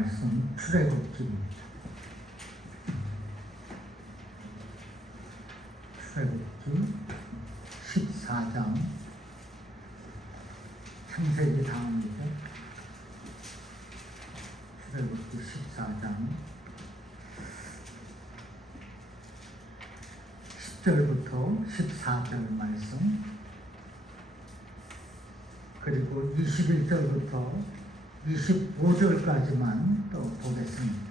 말씀 출애굽기입니다. 출애굽기 14장 창세기 다음이죠. 출애굽기 14장 10절부터 14절 말씀, 그리고 21절부터 25절까지만 또 보겠습니다.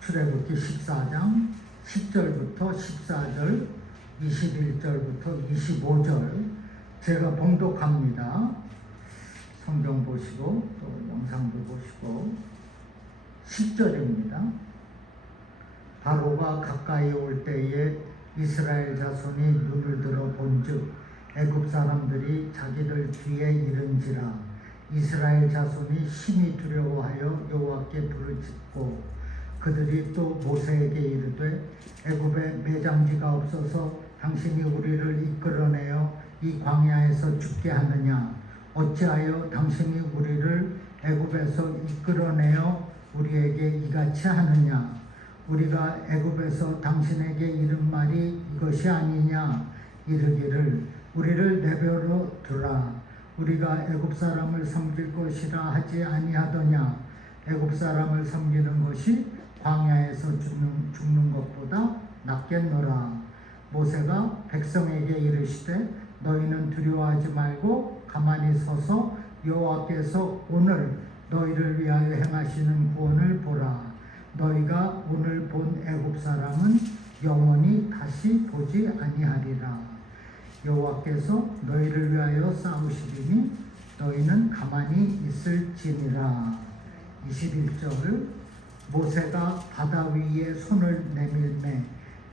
출애굽기 14장 10절부터 14절, 21절부터 25절 제가 봉독합니다. 성경 보시고 또 영상도 보시고. 10절입니다. 바로가 가까이 올 때에 이스라엘 자손이 눈을 들어 본즉 애굽 사람들이 자기들 뒤에 이른지라. 이스라엘 자손이 심히 두려워하여 여호와께 불을 짓고 그들이 또 모세에게 이르되 애굽에 매장지가 없어서 당신이 우리를 이끌어내어 이 광야에서 죽게 하느냐. 어찌하여 당신이 우리를 애굽에서 이끌어내어 우리에게 이같이 하느냐. 우리가 애굽에서 당신에게 이른 말이 이것이 아니냐. 이르기를 우리를 내버려 두라. 우리가 애굽 사람을 섬길 것이라 하지 아니하더냐. 애굽 사람을 섬기는 것이 광야에서 죽는 것보다 낫겠노라. 모세가 백성에게 이르시되 너희는 두려워하지 말고 가만히 서서 여호와께서 오늘 너희를 위하여 행하시는 구원을 보라. 너희가 오늘 본 애굽 사람은 영원히 다시 보지 아니하리라. 여호와께서 너희를 위하여 싸우시리니 너희는 가만히 있을지니라. 21절 모세가 바다 위에 손을 내밀매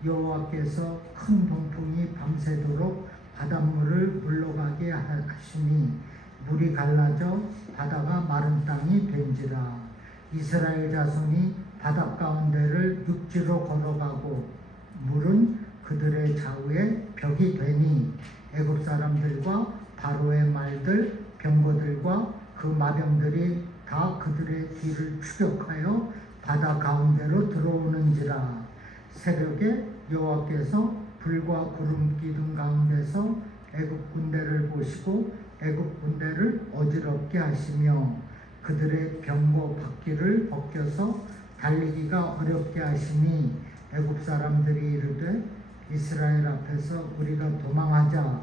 여호와께서 큰 동풍이 밤새도록 바닷물을 물러가게 하시니 물이 갈라져 바다가 마른 땅이 된지라. 이스라엘 자손이 바닷가운데를 육지로 걸어가고 물은 그들의 좌우에 벽이 되니 애굽 사람들과 바로의 말들 병거들과 그 마병들이 다 그들의 뒤를 추격하여 바다 가운데로 들어오는지라. 새벽에 여호와께서 불과 구름 기둥 가운데서 애굽 군대를 보시고 애굽 군대를 어지럽게 하시며 그들의 병거 바퀴를 벗겨서 달리기가 어렵게 하시니 애굽 사람들이 이르되 이스라엘 앞에서 우리가 도망하자.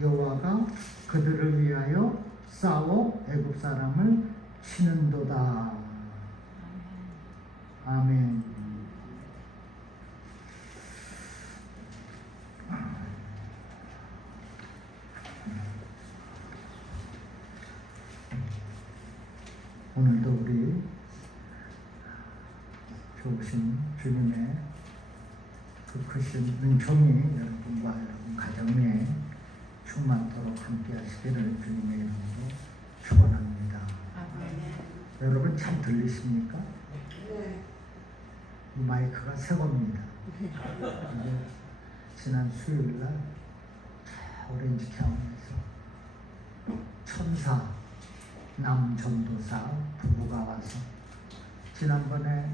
여호와가 그들을 위하여 싸워 애굽 사람을 치는도다. 아멘. 오늘도 우리 좋으신 주님의 그 크신 은총이 여러분과 여러분 가정에 충만토록 함께 하시기를 주님의 이름으로 축원합니다. 여러분 잘 들리십니까? 이 마이크가 새 겁니다. 이게 지난 수요일날 오렌지 카운티에서 천사 남전도사 부부가 와서 지난번에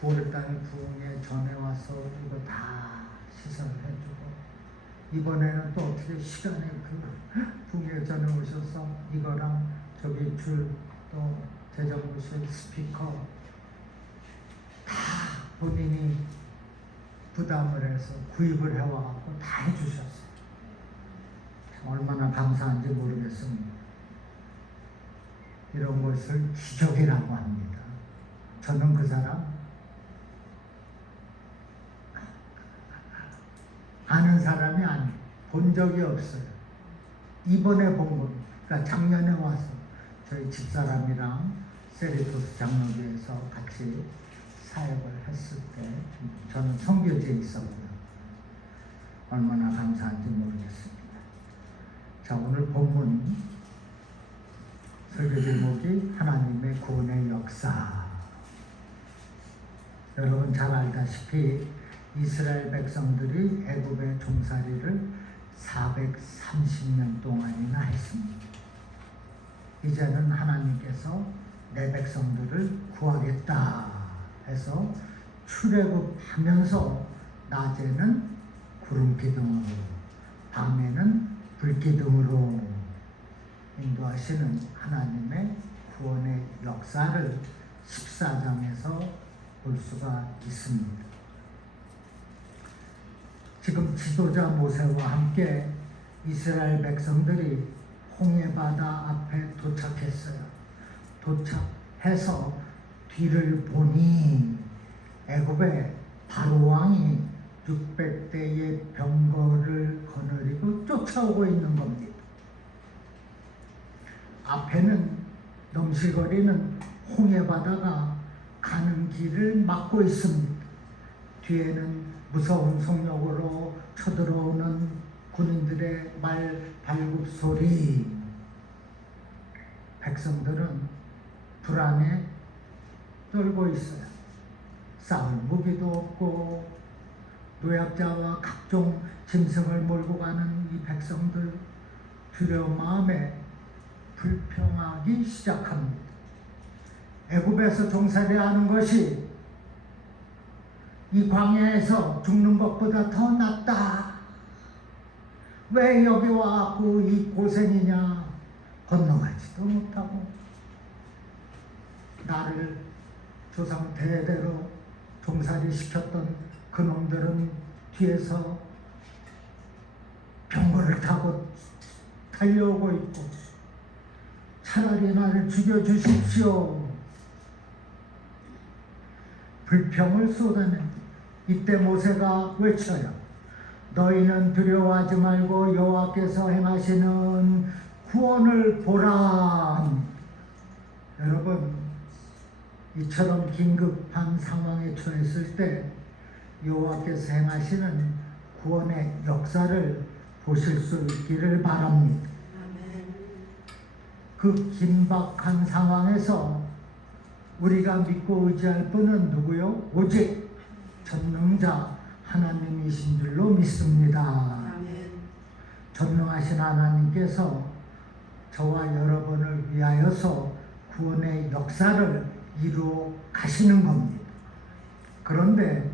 9월달 부흥회 전에 와서 이거 다 시설해주고 이번에는 또 어떻게 시간에 그 부흥회 전에 오셔서 이거랑 저기 줄 또 제정부실 스피커 다 본인이 부담을 해서 구입을 해와갖고 다 해주셨어요. 참 얼마나 감사한지 모르겠습니다. 이런 것을 기적이라고 합니다. 저는 그 사람 아는 사람이 아니에요. 본 적이 없어요. 이번에 본 거, 그러니까 작년에 와서 저희 집사람이랑 세리토스 장로교에서 같이 사역을 했을 때 저는 선교지에 있었고요. 얼마나 감사한지 모르겠습니다. 자, 오늘 본문 설교 제목이 하나님의 구원의 역사. 여러분 잘 알다시피 이스라엘 백성들이 애굽의 종살이를 430년 동안이나 했습니다. 이제는 하나님께서 내 백성들을 구하겠다 해서 출애굽하면서 낮에는 구름 기둥으로 밤에는 불 기둥으로 인도하시는 하나님의 구원의 역사를 14장에서 볼 수가 있습니다. 지금 지도자 모세와 함께 이스라엘 백성들이 홍해바다 앞에 도착했어요. 도착해서 뒤를 보니 애굽의 바로 왕이 600대의 병거를 거느리고 쫓아오고 있는 겁니다. 앞에는 넘실거리는 홍해바다가 가는 길을 막고 있습니다. 뒤에는 무서운 성력으로 쳐들어오는 군인들의 말 발굽 소리. 백성들은 불안에 떨고 있어요. 싸울 무기도 없고 노약자와 각종 짐승을 몰고 가는 이 백성들, 두려운 마음에 불평하기 시작합니다. 애굽에서 종살이야 하는 것이 이 광야에서 죽는 것보다 더 낫다. 왜 여기 와갖고 이 고생이냐. 건너가지도 못하고 나를 조상 대대로 종살이 시켰던 그놈들은 뒤에서 병거를 타고 달려오고 있고 차라리 나를 죽여주십시오. 불평을 쏟아냅니다. 이때 모세가 외쳐요. 너희는 두려워하지 말고 여호와께서 행하시는 구원을 보라. 여러분, 이처럼 긴급한 상황에 처했을 때 여호와께서 행하시는 구원의 역사를 보실 수 있기를 바랍니다. 그 긴박한 상황에서 우리가 믿고 의지할 분은 누구요? 오직 전능자 하나님이신 줄로 믿습니다. 전능하신 하나님께서 저와 여러분을 위하여서 구원의 역사를 이루어 가시는 겁니다. 그런데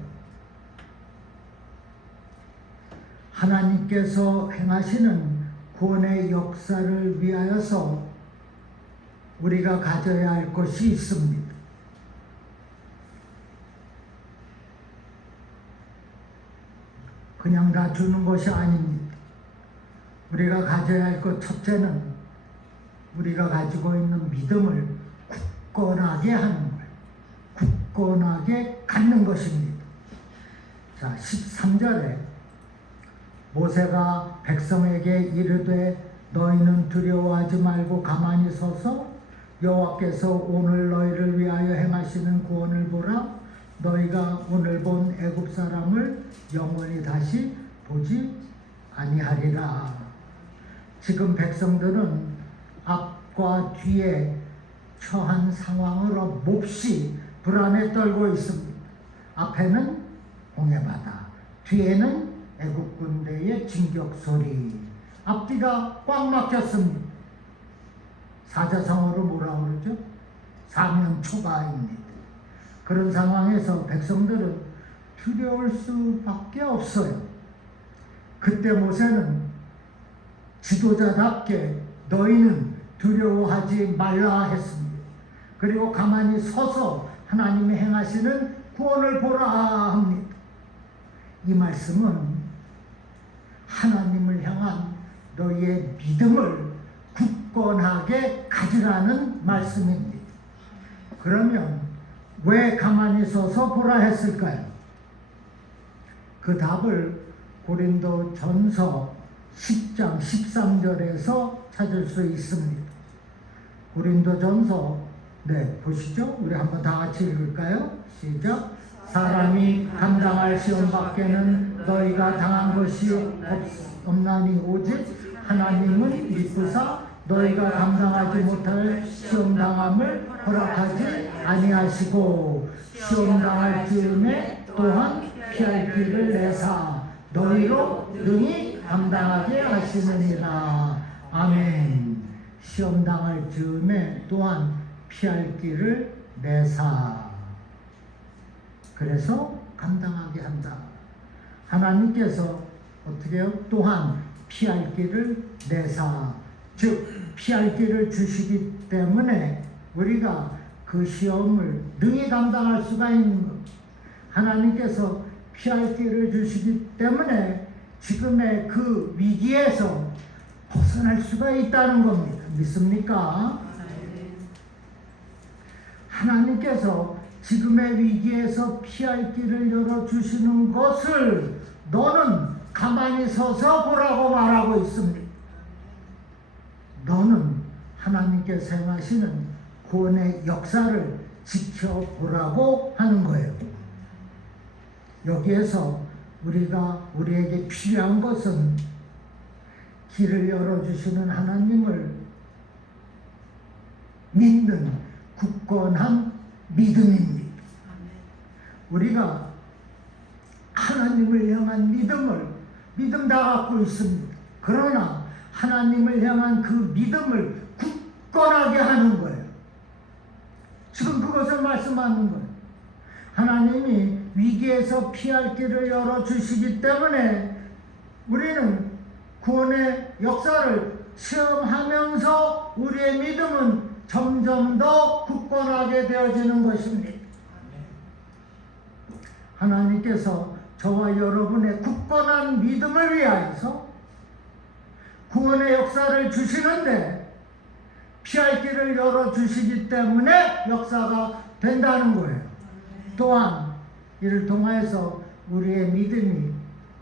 하나님께서 행하시는 구원의 역사를 위하여서 우리가 가져야 할 것이 있습니다. 그냥 다 주는 것이 아닙니다. 우리가 가져야 할 것 첫째는 우리가 가지고 있는 믿음을 굳건하게 하는 거예요. 굳건하게 갖는 것입니다. 자, 13절에 모세가 백성에게 이르되 너희는 두려워하지 말고 가만히 서서 여호와께서 오늘 너희를 위하여 행하시는 구원을 보라. 너희가 오늘 본 애굽 사람을 영원히 다시 보지 아니하리라. 지금 백성들은 앞과 뒤에 처한 상황으로 몹시 불안에 떨고 있습니다. 앞에는 홍해바다, 뒤에는 애굽 군대의 진격 소리, 앞뒤가 꽉 막혔습니다. 사자성어로 뭐라 그러죠? 사면초가입니다. 그런 상황에서 백성들은 두려울 수밖에 없어요. 그때 모세는 지도자답게 너희는 두려워하지 말라 했습니다. 그리고 가만히 서서 하나님이 행하시는 구원을 보라 합니다. 이 말씀은 하나님을 향한 너희의 믿음을 굳건하게 가지라는 말씀입니다. 그러면 왜 가만히 서서 보라 했을까요? 그 답을 고린도전서 10장 13절에서 찾을 수 있습니다. 고린도전서 보시죠. 우리 한번 다 같이 읽을까요? 시작. 사람이 감당할 시험 밖에는 너희가 당한 것이 없나니 오직 하나님은 미쁘사 너희가 감당하지 못할 시험 당함을 허락하지 아니하시고 시험 당할 즈음에 또한 피할 길을 내사 너희로 능히 감당하게 하시느니라. 아멘. 시험 당할 즈음에 또한 피할 길을 내사. 그래서 감당하게 한다. 하나님께서 어떻게 해요? 또한 피할 길을 내사. 즉 피할 길을 주시기 때문에 우리가 그 시험을 능히 감당할 수가 있는 것. 하나님께서 피할 길을 주시기 때문에 지금의 그 위기에서 벗어날 수가 있다는 겁니다. 믿습니까? 하나님께서 지금의 위기에서 피할 길을 열어주시는 것을 너는 가만히 서서 보라고 말하고 있습니다. 너는 하나님께서 행하시는 구원의 역사를 지켜보라고 하는 거예요. 여기에서 우리에게 필요한 것은 길을 열어주시는 하나님을 믿는 굳건한 믿음입니다. 우리가 하나님을 향한 믿음 다 갖고 있습니다. 그러나 하나님을 향한 그 믿음을 굳건하게 하는 거예요. 지금 그것을 말씀하는 거예요. 하나님이 위기에서 피할 길을 열어주시기 때문에 우리는 구원의 역사를 시험하면서 우리의 믿음은 점점 더 굳건하게 되어지는 것입니다. 하나님께서 저와 여러분의 굳건한 믿음을 위하여서 구원의 역사를 주시는데 피할 길을 열어주시기 때문에 역사가 된다는 거예요. 또한 이를 통하여서 우리의 믿음이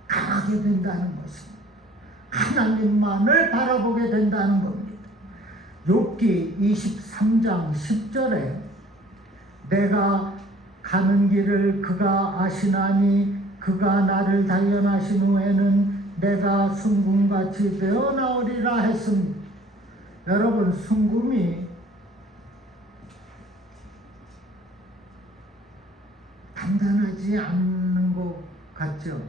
강하게 된다는 것입니다. 하나님만을 바라보게 된다는 겁니다. 욥기 23장 10절에 내가 가는 길을 그가 아시나니 그가 나를 단련하신 후에는 내가 순금같이 되어 나오리라 했습니다. 여러분, 순금이 단단하지 않는 것 같죠?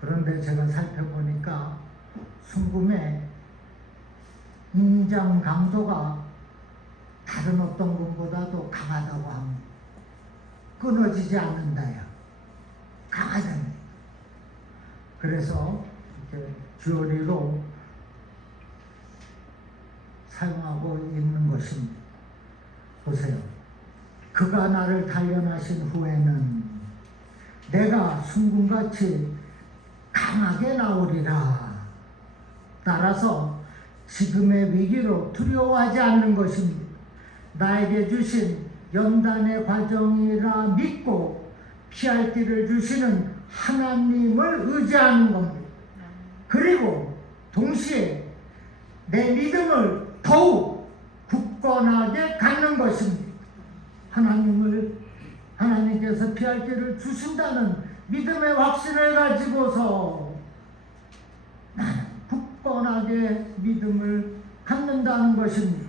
그런데 제가 살펴보니까 순금의 인장 강도가 다른 어떤 것보다도 강하다고 합니다. 끊어지지 않는다야. 강하다는. 그래서 이렇게 주어리로 사용하고 있는 것입니다. 보세요. 그가 나를 단련하신 후에는 내가 순금같이 강하게 나오리라. 따라서 지금의 위기로 두려워하지 않는 것입니다. 나에게 주신 연단의 과정이라 믿고 피할 길을 주시는 하나님을 의지하는 겁니다. 그리고 동시에 내 믿음을 더욱 굳건하게 갖는 것입니다. 하나님께서 피할 길을 주신다는 믿음의 확신을 가지고서 나는 굳건하게 믿음을 갖는다는 것입니다.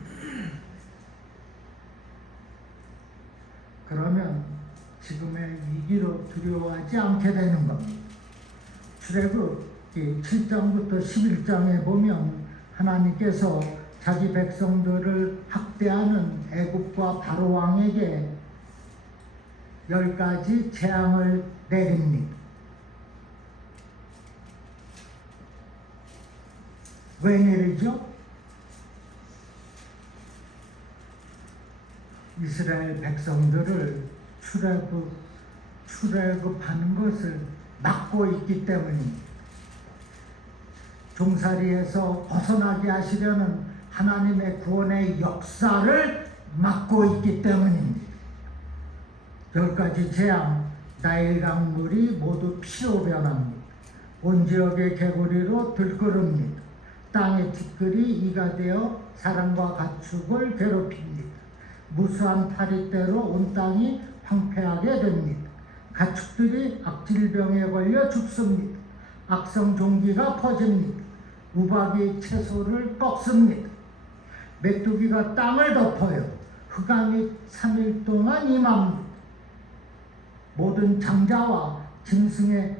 그러면 지금의 위기로 두려워하지 않게 되는 겁니다. 출애굽기 7장부터 11장에 보면 하나님께서 자기 백성들을 학대하는 애굽과 바로 왕에게 10가지 재앙을 내립니다. 왜 내리죠? 이스라엘 백성들을 출애굽하는 것을 막고 있기 때문입니다. 종살이에서 벗어나게 하시려는 하나님의 구원의 역사를 막고 있기 때문입니다. 10가지 재앙, 나일 강물이 모두 피로 변합니다. 온 지역의 개구리로 들끓습니다. 땅의 티끌이 이가 되어 사람과 가축을 괴롭힙니다. 무수한 파리떼로 온 땅이 황폐하게 됩니다. 가축들이 악질병에 걸려 죽습니다. 악성 종기가 퍼집니다. 우박이 채소를 꺾습니다. 메뚜기가 땅을 덮어요. 흑암이 3일 동안 임합니다. 모든 장자와 짐승의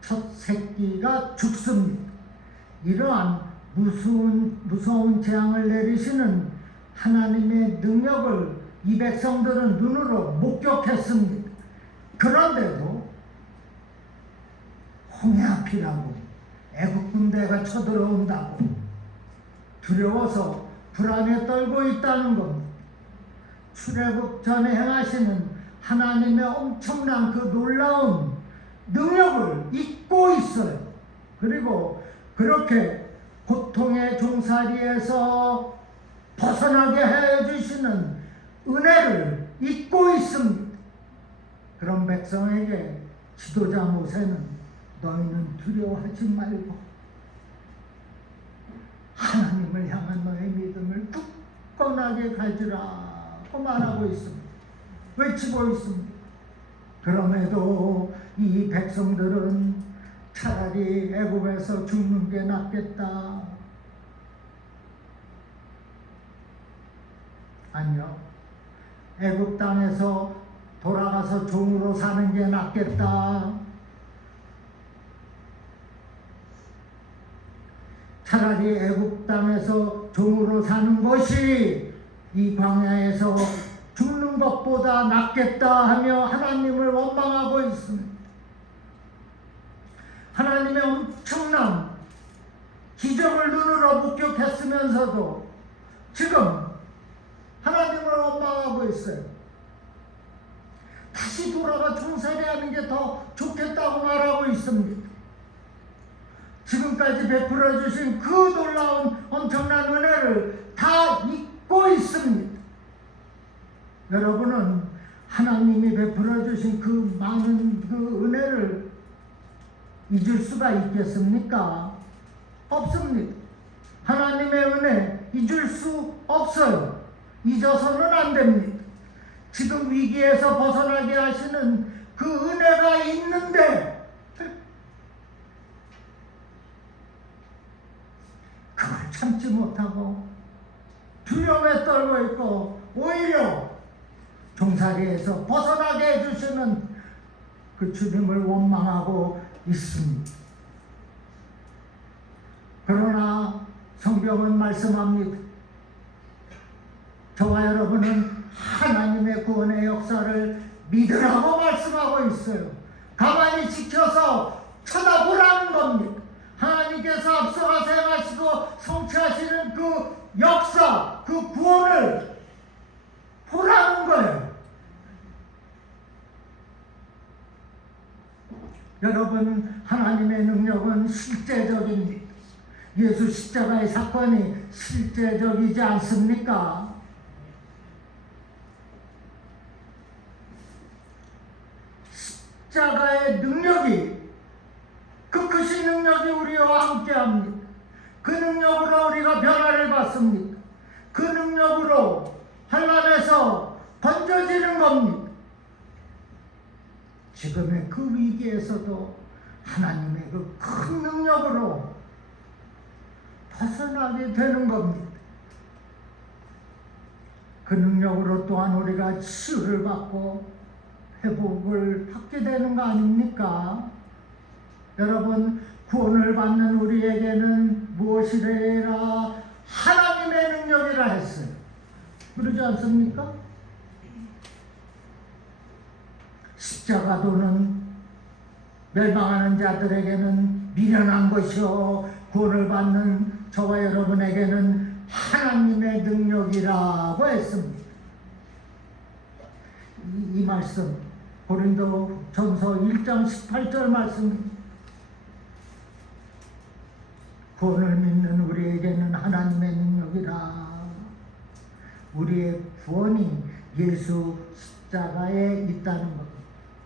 첫 새끼가 죽습니다. 이러한 무서운 재앙을 내리시는 하나님의 능력을 이 백성들은 눈으로 목격했습니다. 그런데도 홍해 앞이라고 애국 군대가 쳐들어온다고 두려워서 불안에 떨고 있다는 겁니다. 출애굽 전에 행하시는 하나님의 엄청난 그 놀라운 능력을 잊고 있어요. 그리고 그렇게 고통의 종살이에서 벗어나게 해주시는 은혜를 잊고 있습니다. 그런 백성에게 지도자 모세는 너희는 두려워하지 말고 하나님을 향한 너의 믿음을 굳건하게 가지라고 말하고 있습니다. 외치고 있습니다. 그럼에도 이 백성들은 차라리 애굽에서 죽는 게 낫겠다. 아니요. 애굽 땅에서 돌아가서 종으로 사는 게 낫겠다. 차라리 애굽 땅에서 종으로 사는 것이 이 광야에서 죽는 것보다 낫겠다 하며 하나님을 원망하고 있습니다. 하나님의 엄청난 기적을 눈으로 목격했으면서도 지금 하나님을 원망하고 있어요. 다시 돌아가 종살이하는 게 더 좋겠다고 말하고 있습니다. 지금까지 베풀어 주신 그 놀라운 엄청난 은혜를 다 잊고 있습니다. 여러분은 하나님이 베풀어 주신 그 많은 그 은혜를 잊을 수가 있겠습니까? 없습니다. 하나님의 은혜 잊을 수 없어요. 잊어서는 안 됩니다. 지금 위기에서 벗어나게 하시는 그 은혜가 있는데 그걸 참지 못하고 두려움에 떨고 있고 오히려 종살이에서 벗어나게 해주시는 그 주님을 원망하고 있습니다. 그러나 성경은 말씀합니다. 저와 여러분은 하나님의 구원의 역사를 믿으라고 말씀하고 있어요. 가만히 지켜서 쳐다보라는 겁니다. 하나님께서 앞서가서 행하시고 성취하시는 그 역사, 그 구원을 보라는 거예요. 여러분, 하나님의 능력은 실제적입니다. 예수 십자가의 사건이 실제적이지 않습니까? 십자가의 능력이, 그 크신 능력이 우리와 함께합니다. 그 능력으로 우리가 변화를 받습니다. 그 능력으로 환난에서 건져지는 겁니다. 지금의 그 위기에서도 하나님의 그 큰 능력으로 벗어나게 되는 겁니다. 그 능력으로 또한 우리가 치유를 받고 회복을 받게 되는 거 아닙니까? 여러분, 구원을 받는 우리에게는 무엇이래라? 하나님의 능력이라 했어요. 그러지 않습니까? 십자가도는 멸망하는 자들에게는 미련한 것이요, 구원을 받는 저와 여러분에게는 하나님의 능력이라고 했습니다. 이 말씀 고린도전서 1장 18절 말씀입니다. 구원을 믿는 우리에게는 하나님의 능력이라. 우리의 구원이 예수 십자가에 있다는 것.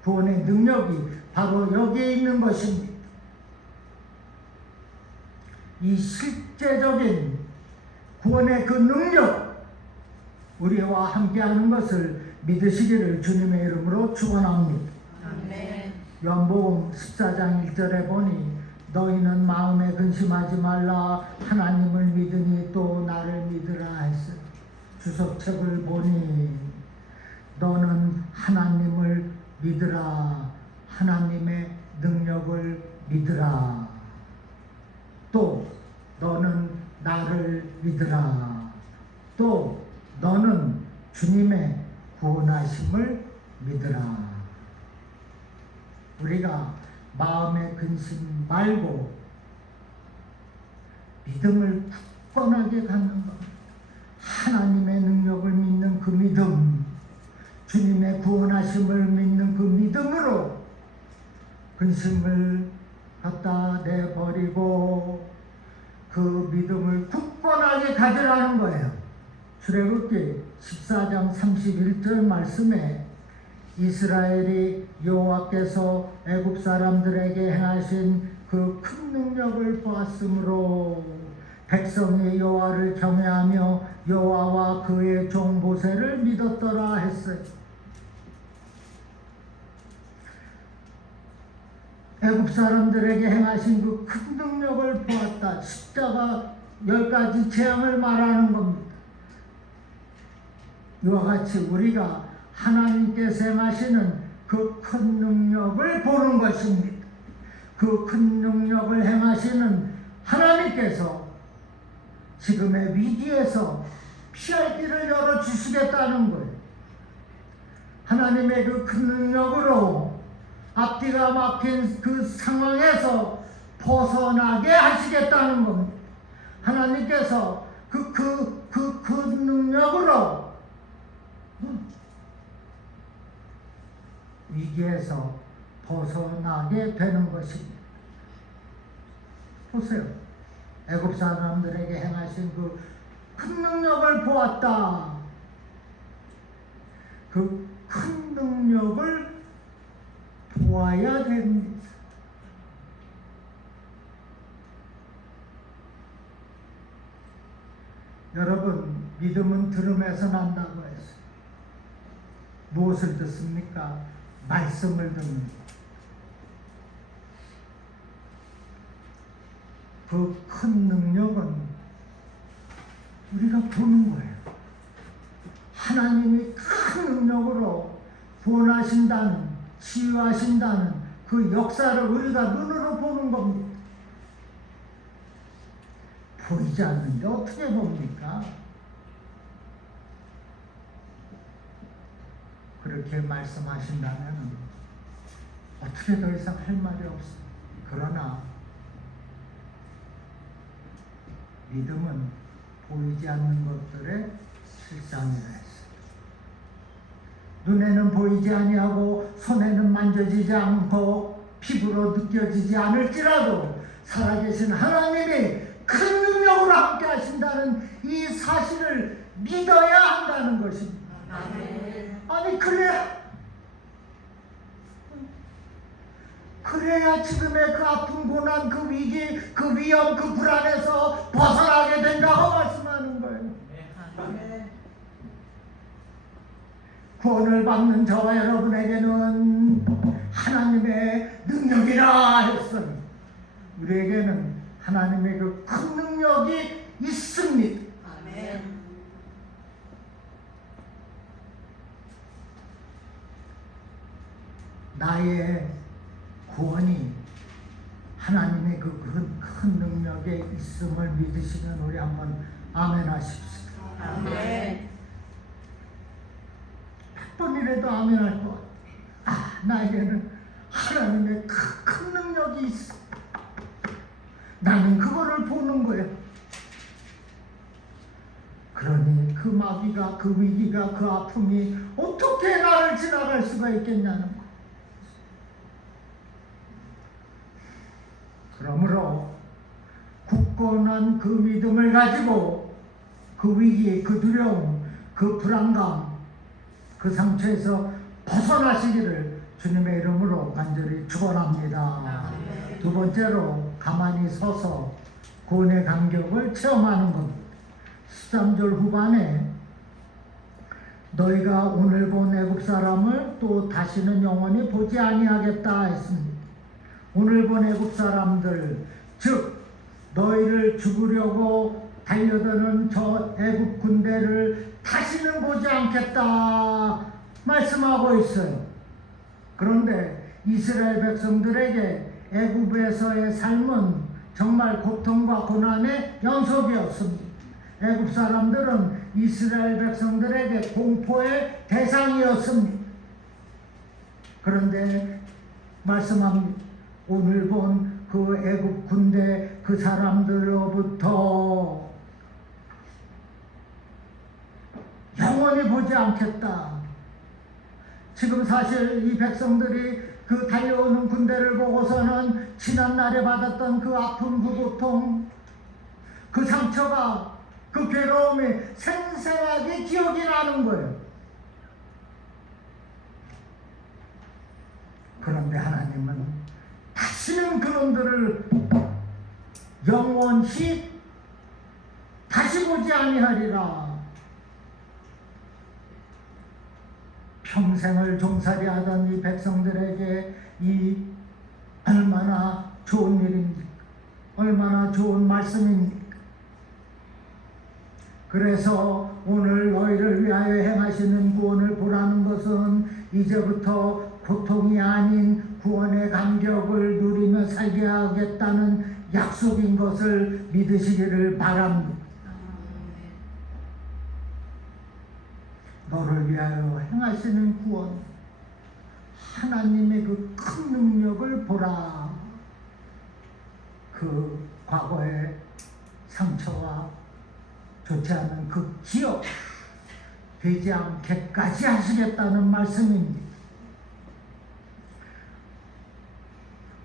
구원의 능력이 바로 여기에 있는 것입니다. 이 실제적인 구원의 그 능력, 우리와 함께하는 것을 믿으시기를 주님의 이름으로 축원합니다. 아멘. 요한복음 14장 1절에 보니 너희는 마음에 근심하지 말라, 하나님을 믿으니 또 나를 믿으라 했어요. 주석책을 보니 너는 하나님을 믿으라, 하나님의 능력을 믿으라, 또 너는 나를 믿으라, 또 너는 주님의 구원하심을 믿으라. 우리가 마음의 근심 말고 믿음을 굳건하게 갖는 것, 하나님의 능력을 믿는 그 믿음, 주님의 구원하심을 믿는 그 믿음으로 근심을 갖다 내버리고 그 믿음을 굳건하게 가지라는 거예요. 출애굽기 14장 31절 말씀에 이스라엘이 여호와께서 애굽 사람들에게 행하신 그 큰 능력을 보았으므로 백성이 여호와를 경외하며 여호와와 그의 종 모세를 믿었더라 했어요. 애굽 사람들에게 행하신 그 큰 능력을 보았다. 십자가 10가지 재앙을 말하는 겁니다. 이와 같이 우리가 하나님께서 행하시는 그 큰 능력을 보는 것입니다. 그 큰 능력을 행하시는 하나님께서 지금의 위기에서 피할 길을 열어주시겠다는 거예요. 하나님의 그 큰 능력으로 앞뒤가 막힌 그 상황에서 벗어나게 하시겠다는 겁니다. 하나님께서 그 능력으로 위기에서 벗어나게 되는 것입니다. 보세요. 애굽 사람들에게 행하신 그 큰 능력을 보았다. 그 큰 능력을 보아야 됩니다. 여러분, 믿음은 들음에서 난다고 했어요. 무엇을 듣습니까? 말씀을 듣는 그 큰 능력은 우리가 보는 거예요. 하나님이 큰 능력으로 구원하신다는, 치유하신다는 그 역사를 우리가 눈으로 보는 겁니다. 보이지 않는데 어떻게 봅니까? 그렇게 말씀하신다면 어떻게 더 이상 할 말이 없습니다. 그러나 믿음은 보이지 않는 것들의 실상이라 했어요. 눈에는 보이지 아니하고 손에는 만져지지 않고 피부로 느껴지지 않을지라도 살아계신 하나님이 큰 능력으로 함께 하신다는 이 사실을 믿어야 한다는 것입니다. 아니 그래야 지금의 그 아픈 고난, 그 위기, 그 위험, 그 불안에서 벗어나게 된다고 말씀하는 거예요. 구원을 받는 저와 여러분에게는 하나님의 능력이라 했어요. 우리에게는 하나님의 그 큰 능력이 있습니다. 아멘. 나의 구원이 하나님의 그 큰 능력에 있음을 믿으시면 우리 한번 아멘 하십시오. 아멘. 100번이라도 아멘 할 것 같아요. 나에게는 하나님의 큰 능력이 있어. 나는 그거를 보는 거예요. 그러니 그 마비가, 그 위기가, 그 아픔이 어떻게 나를 지나갈 수가 있겠냐는 거예요. 그러므로 굳건한 그 믿음을 가지고 그 위기, 그 두려움, 그 불안감, 그 상처에서 벗어나시기를 주님의 이름으로 간절히 축원합니다. 두 번째로 가만히 서서 구원의 감격을 체험하는 겁니다. 13절 후반에 너희가 오늘 본 애굽 사람을 또 다시는 영원히 보지 아니하겠다 했습니다. 오늘 본 애굽 사람들, 즉 너희를 죽으려고 달려드는 저 애굽 군대를 다시는 보지 않겠다 말씀하고 있어요. 그런데 이스라엘 백성들에게 애굽에서의 삶은 정말 고통과 고난의 연속이었습니다. 애굽 사람들은 이스라엘 백성들에게 공포의 대상이었습니다. 그런데 말씀합니다. 오늘 본 그 애굽 군대 그 사람들로부터 영원히 보지 않겠다. 지금 사실 이 백성들이 그 달려오는 군대를 보고서는 지난날에 받았던 그 아픔, 그 고통, 그 상처가, 그 괴로움이 생생하게 기억이 나는 거예요. 그런데 하나님은 다시는 그놈들을 영원히 다시 보지 아니하리라. 평생을 종살이하던 이 백성들에게 이 얼마나 좋은 일입니까? 얼마나 좋은 말씀입니까? 그래서 오늘 너희를 위하여 행하시는 구원을 보라는 것은 이제부터 고통이 아닌 구원의 감격을 누리며 살게 하겠다는 약속인 것을 믿으시기를 바랍니다. 너를 위하여 행하시는 구원, 하나님의 그 큰 능력을 보라. 그 과거의 상처와 좋지 않은 그 기억 되지 않게까지 하시겠다는 말씀입니다.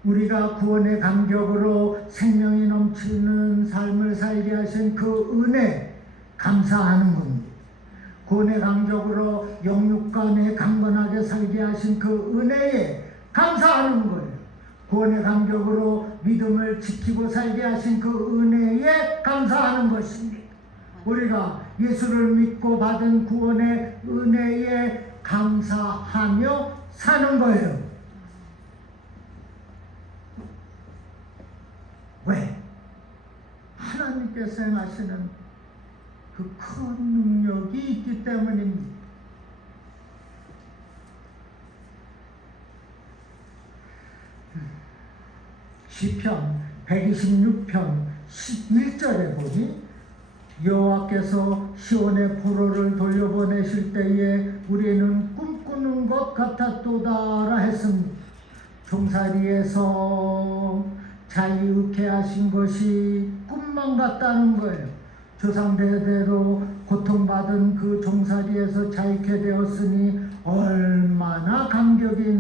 우리가 구원의 감격으로 생명이 넘치는 삶을 살게 하신 그 은혜 감사하는 겁니다. 구원의 감격으로 영육간에 강건하게 살게 하신 그 은혜에 감사하는 거예요. 구원의 감격으로 믿음을 지키고 살게 하신 그 은혜에 감사하는 것입니다. 우리가 예수를 믿고 받은 구원의 은혜에 감사하며 사는 거예요. 왜? 하나님께서 행하시는 그 큰 능력이 있기 때문입니다. 시편 126편 11절에 보니 여호와께서 시온의 포로를 돌려보내실 때에 우리는 꿈꾸는 것 같았도다라 했습니다. 종살이에서 자유케 하신 것이 꿈만 같다는 거예요. 조상대대로 고통받은 그 종살이에서 자유케 되었으니 얼마나 감격이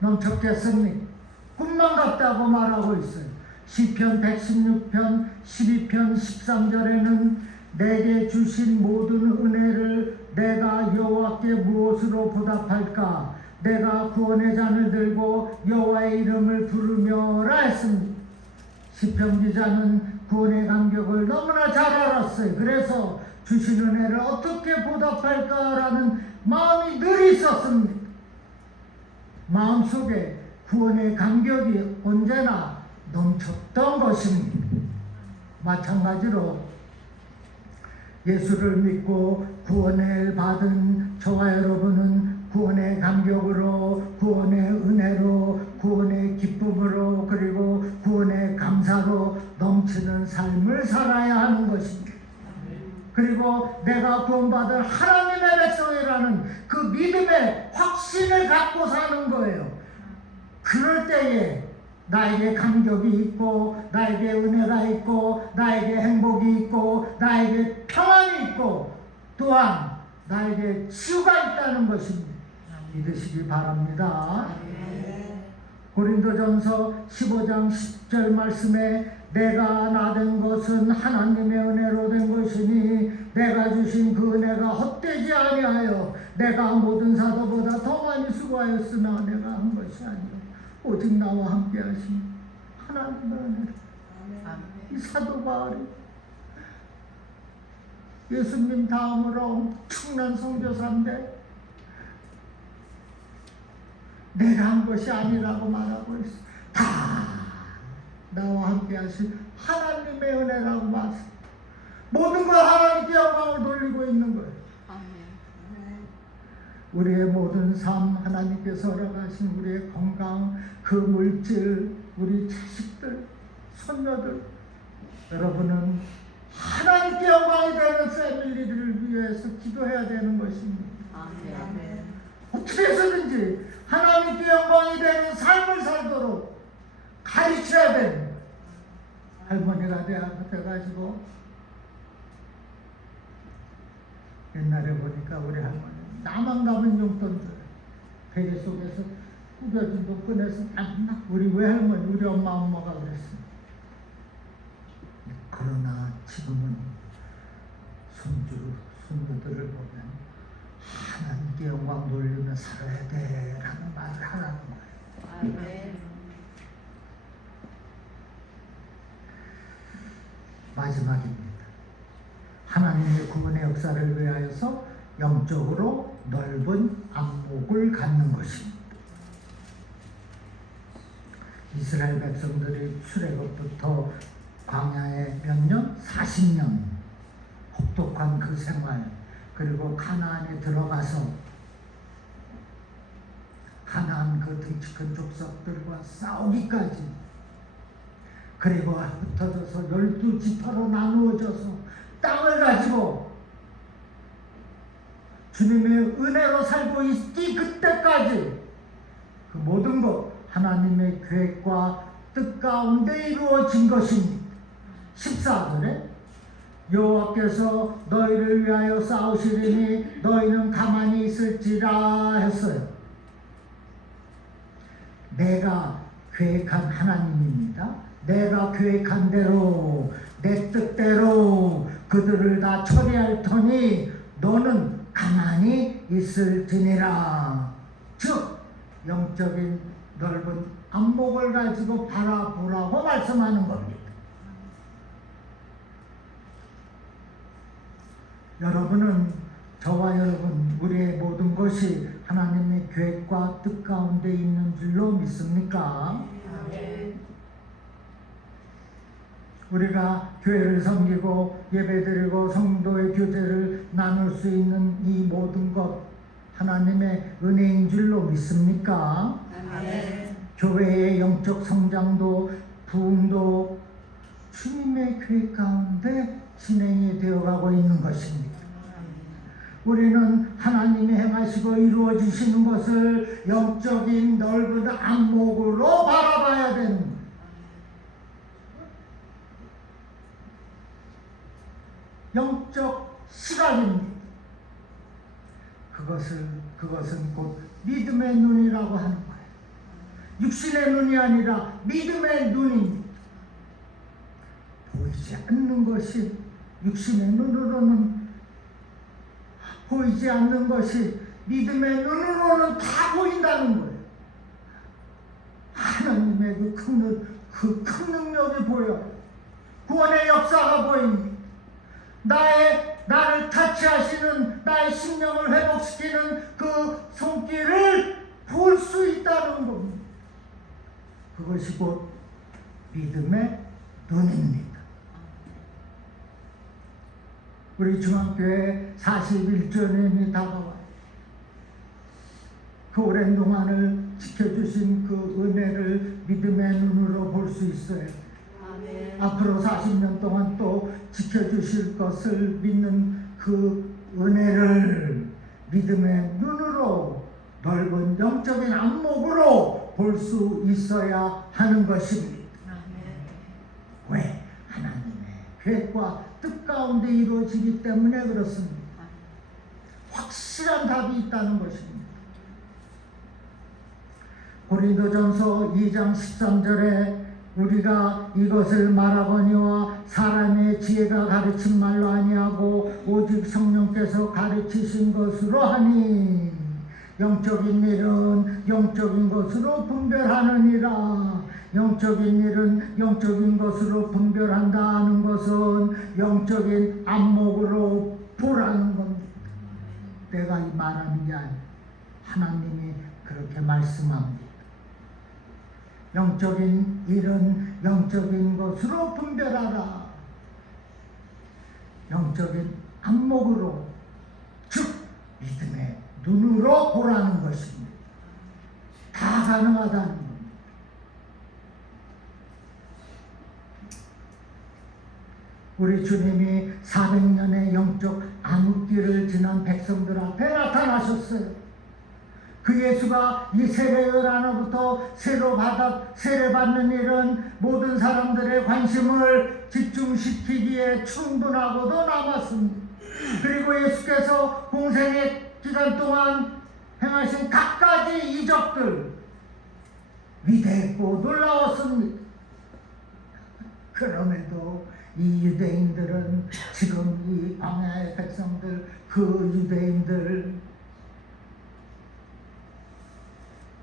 넘쳤겠습니까? 꿈만 같다고 말하고 있어요. 시편 116편 12편 13절에는 내게 주신 모든 은혜를 내가 여호와께 무엇으로 보답할까? 내가 구원의 잔을 들고 여호와의 이름을 부르며라 했습니다. 시편 기자는 구원의 감격을 너무나 잘 알았어요. 그래서 주신 은혜를 어떻게 보답할까라는 마음이 늘 있었습니다. 마음속에 구원의 감격이 언제나 넘쳤던 것입니다. 마찬가지로 예수를 믿고 구원을 받은 저와 여러분은 구원의 감격으로, 구원의 은혜로, 구원의 기쁨으로, 그리고 구원의 감사로 넘치는 삶을 살아야 하는 것입니다. 그리고 내가 구원받을 하나님의 백성이라는 그 믿음의 확신을 갖고 사는 거예요. 그럴 때에 나에게 감격이 있고, 나에게 은혜가 있고, 나에게 행복이 있고, 나에게 평안이 있고, 또한 나에게 치유가 있다는 것입니다. 믿으시기 바랍니다. 고린도전서 15장 10절 말씀에 내가 나된 것은 하나님의 은혜로 된 것이니 내가 주신 그 은혜가 헛되지 아니하여 내가 모든 사도보다 더 많이 수고하였으나 내가 한 것이 아니요 오직 나와 함께 하신 하나님의 은혜로. 이 사도 바울이 예수님 다음으로 엄청난 선교사인데 내가 한 것이 아니라고 말하고 있어. 다 나와 함께 하신 하나님의 은혜라고 말씀. 모든 걸 하나님께 영광을 돌리고 있는 거예요. 우리의 모든 삶, 하나님께서 허락하신 우리의 건강, 그 물질, 우리 자식들, 손녀들, 여러분은 하나님께 영광이 되는 패밀리들을 위해서 기도해야 되는 것입니다. 아멘. 어떻게 해서든지 하나님께 영광이 되는 삶을 살도록 가르쳐야 됩니다. 할머니가 돼가지고 옛날에 보니까 우리 할머니 나만 가면 용돈 줘요. 베개 속에서 구겨진 돈 꺼내서 딱 우리 외할머니 우리 엄마가 그랬어요. 그러나 지금은 손주들을 보면 하나님께 영광 돌리며 살아야 돼 라는 말을 하라는 거예요. 아멘. 마지막입니다. 하나님의 구원의 역사를 위하여서 영적으로 넓은 안목을 갖는 것입니다. 이스라엘 백성들이 출애굽부터 광야에 몇 년? 40년 혹독한 그 생활, 그리고 가나안에 들어가서 가나안 그 덩치 큰 족속들과 싸우기까지, 그리고 흩어져서 12지파로 나누어져서 땅을 가지고 주님의 은혜로 살고 있기 그때까지 그 모든 것 하나님의 계획과 뜻 가운데 이루어진 것입니다. 14절에 여호와께서 너희를 위하여 싸우시리니 너희는 가만히 있을지라 했어요. 내가 계획한 하나님입니다. 내가 계획한 대로 내 뜻대로 그들을 다 처리할 터니 너는 가만히 있을지니라. 즉 영적인 넓은 안목을 가지고 바라보라고 말씀하는 겁니다. 여러분은, 저와 여러분, 우리의 모든 것이 하나님의 계획과 뜻 가운데 있는 줄로 믿습니까? 아멘. 우리가 교회를 섬기고 예배드리고 성도의 교제를 나눌 수 있는 이 모든 것 하나님의 은혜인 줄로 믿습니까? 아멘. 교회의 영적 성장도 부흥도 주님의 계획 가운데 진행이 되어가고 있는 것입니다. 우리는 하나님이 행하시고 이루어 주시는 것을 영적인 넓은 안목으로 바라봐야 됩니다. 영적 시각입니다. 그것은 곧 믿음의 눈이라고 하는 거예요. 육신의 눈이 아니라 믿음의 눈입니다. 보이지 않는 것이 육신의 눈으로는 보이지 않는 것이 믿음의 눈으로는 다 보인다는 거예요. 하나님의 그 큰 능력이 보여요. 구원의 역사가 보입니다. 나를 타치하시는, 나의 심령을 회복시키는 그 손길을 볼 수 있다는 겁니다. 그것이 곧 믿음의 눈입니다. 우리 중앙교회 41주년이 다가와요. 그 오랜 동안을 지켜주신 그 은혜를 믿음의 눈으로 볼 수 있어요. 아멘. 앞으로 40년 동안 또 지켜주실 것을 믿는 그 은혜를 믿음의 눈으로, 넓은 영적인 안목으로 볼 수 있어야 하는 것입니다. 아멘. 왜? 하나님의 계획과 뜻 가운데 이루어지기 때문에 그렇습니다. 확실한 답이 있다는 것입니다. 고린도전서 2장 13절에 우리가 이것을 말하거니와 사람의 지혜가 가르친 말로 아니하고 오직 성령께서 가르치신 것으로 하니 영적인 일은 영적인 것으로 분별하느니라. 영적인 일은 영적인 것으로 분별한다 하는 것은 영적인 안목으로 보라는 겁니다. 내가 이 말하는 게 아니라 하나님이 그렇게 말씀합니다. 영적인 일은 영적인 것으로 분별하라. 영적인 안목으로, 즉 믿음의 눈으로 보라는 것입니다. 다 가능하다는 겁니다. 우리 주님이 400년의 영적 암흑기를 지난 백성들 앞에 나타나셨어요. 그 예수가 이 세례열 하나부터 세례받는 일은 모든 사람들의 관심을 집중시키기에 충분하고도 남았습니다. 그리고 예수께서 공생의 기간 동안 행하신 갖가지 이적들 위대했고 놀라웠습니다. 그럼에도 이 유대인들은 지금 이 광야의 백성들, 그 유대인들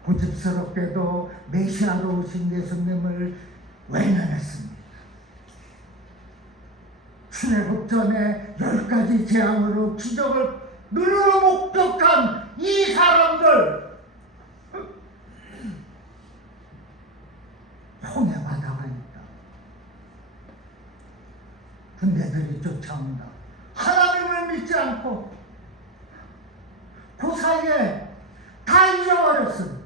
고집스럽게도 메시아로 오신 예수님을 외면했습니다. 출애굽 전에 10가지 재앙으로 기적을 눈으로 목격한 이 사람들 홍해 바다가 있다. 군대들이 쫓아온다. 하나님을 믿지 않고 그 사이에 다 잊어버렸어.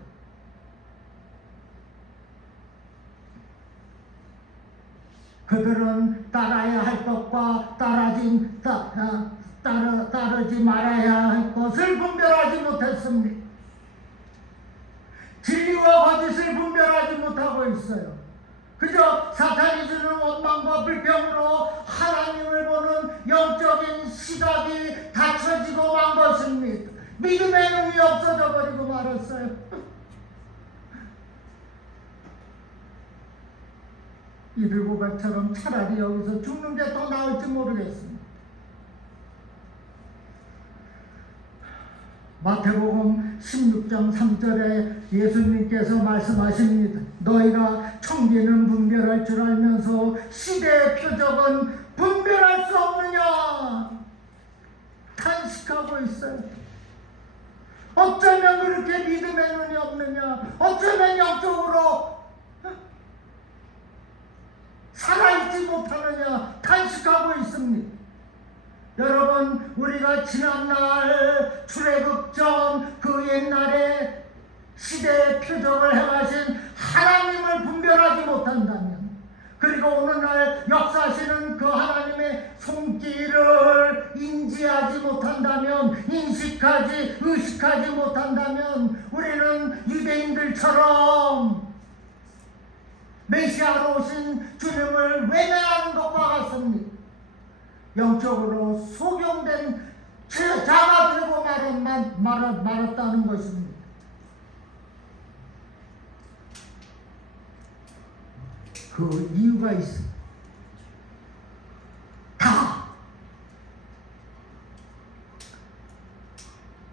그들은 따라야 할 것과 따르지 말아야 할 것을 분별하지 못했습니다. 진리와 거짓을 분별하지 못하고 있어요. 그저 사탄이 주는 원망과 불평으로 하나님을 보는 영적인 시각이 닫혀지고 만 것입니다. 믿음의 눈이 없어져 버리고 말았어요. 이들고백처럼 차라리 여기서 죽는 게 더 나을지 모르겠습니다. 마태복음 16장 3절에 예수님께서 말씀하십니다. 너희가 청기는 분별할 줄 알면서 시대의 표적은 분별할 수 없느냐 탄식하고 있어요. 어쩌면 그렇게 믿음의 눈이 없느냐, 어쩌면 영적으로 살아있지 못하느냐 탄식하고 있습니다. 여러분, 우리가 지난날 출애굽 전 그 옛날에 시대의 표적을 행하신 하나님을 분별하지 못한다면, 그리고 오늘날 역사하시는 그 하나님의 손길을 인지하지 못한다면, 의식하지 못한다면 우리는 유대인들처럼 메시아로 오신 주님을 외면하는 것과 같습니다. 영적으로 소경된 자가 되고 말았다는 것입니다. 그 이유가 있습니다. 다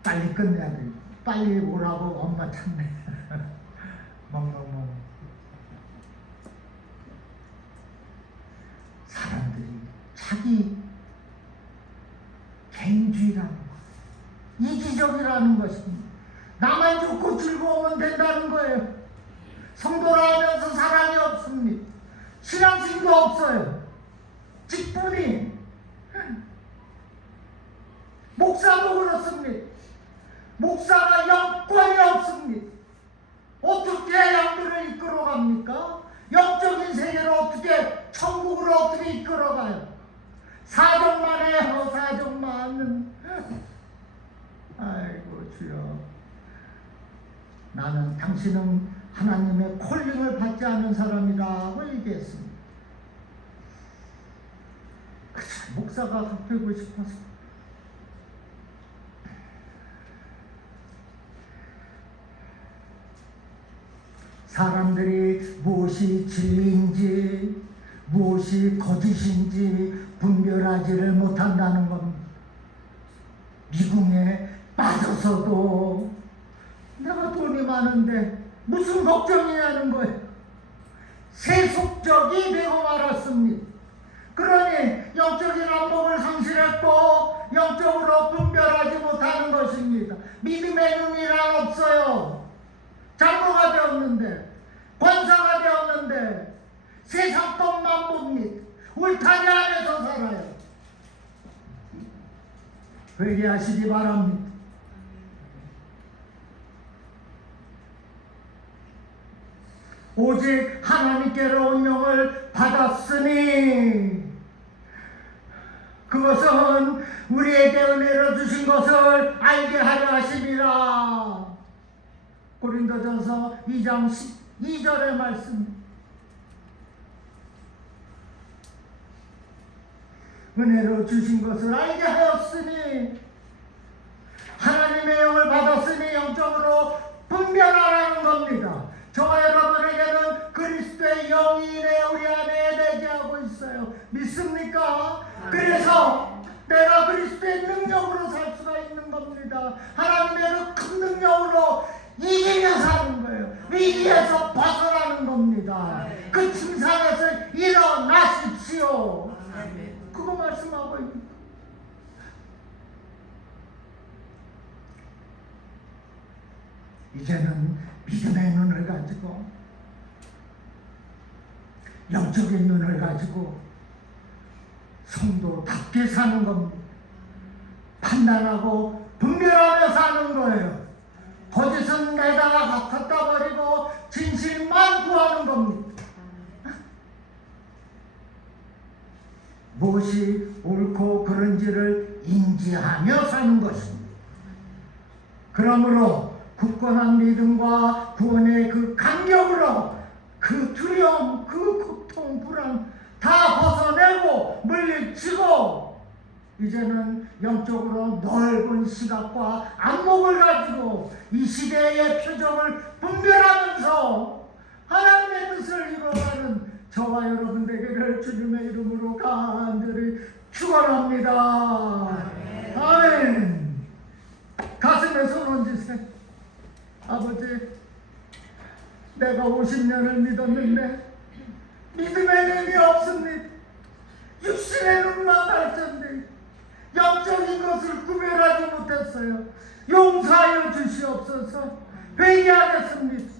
빨리 끝내야 돼. 빨리 오라고 엄마 찾네. 멍멍멍. 사람들이 자기 개인주의라는 것, 이기적이라는 것입니다. 나만 좋고 즐거우면 된다는 거예요. 성도라 하면서 사랑이 없습니다. 신앙심도 없어요. 직분이. 목사도 그렇습니다. 목사가 영권이 없습니다. 어떻게 영들을 이끌어갑니까? 영적인 세계를 어떻게, 천국으로 어떻게 이끌어가요? 사정만 해요. 사정만. 아이고 주여, 나는 당신은 하나님의 콜링을 받지 않은 사람이라고 얘기했습니다. 목사가 되고 싶어서. 사람들이 무엇이 진리인지 무엇이 거짓인지 분별하지를 못한다는 겁니다. 미궁에 빠져서도 내가 돈이 많은데 무슨 걱정이냐는 거예요. 세속적이 되고 말았습니다. 그러니 영적인 안목을 상실했고 영적으로 분별하지 못하는 것입니다. 믿음의 눈이란 없어요. 장로가 되었는데, 권사가 되었는데 세상 것만 봅니다. 울타리 안에서 살아요. 회개하시기 바랍니다. 오직 하나님께로 운명을 받았으니 그것은 우리에게 은혜로 주신 것을 알게 하려 하심이라. 고린도전서 2장 12절의 말씀. 은혜로 주신 것을 알게 하였으니, 하나님의 영을 받았으니 영적으로 분별하라는 겁니다. 저와 여러분에게는 그리스도의 영이 우리 안에 내재하고 있어요. 믿습니까? 그래서 내가 그리스도의 능력으로 살 수가 있는 겁니다. 하나님의 그 큰 능력으로 이기며 사는 거예요. 위기에서 벗어나는 겁니다. 그 침상에서 일어나십시오. 그거 말씀하고 있는. 이제는 믿음의 눈을 가지고, 영적인 눈을 가지고 성도답게 사는 겁니다. 판단하고 분별하며 사는 거예요. 거짓은 내다가 갖다 버리고 진실만 구하는 겁니다. 무엇이 옳고 그른지를 인지하며 사는 것입니다. 그러므로 굳건한 믿음과 구원의 그 강력으로 그 두려움, 그 고통, 불안 다 벗어내고 물리치고, 이제는 영적으로 넓은 시각과 안목을 가지고 이 시대의 표적을 분별하면서 하나님의 뜻을 이루어가는 저와 여러분 되기를 주님의 이름으로 간절히 축원합니다. 아멘. 가슴에 손 얹으세요. 아버지, 내가 50년을 믿었는데 믿음의 눈이 없습니다. 육신의 눈만 발전돼 영적인 것을 구별하지 못했어요. 용서하여 주시옵소서. 회개하겠습니다.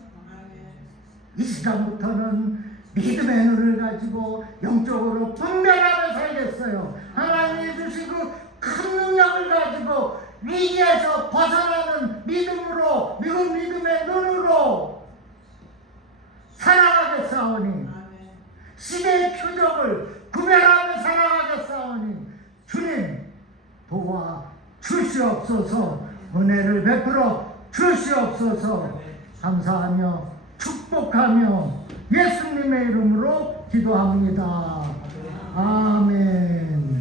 이 시간부터는 믿음의 눈을 가지고 영적으로 분별하며 살겠어요. 하나님이 주신 그 큰 능력을 가지고 위기에서 벗어나는 믿음으로, 믿음의 눈으로 살아가겠사오니, 시대의 표적을 구별하며 살아가겠사오니 주님 도와 주시옵소서. 은혜를 베풀어 주시옵소서. 감사하며 축복하며 예수님의 이름으로 기도합니다. 아멘.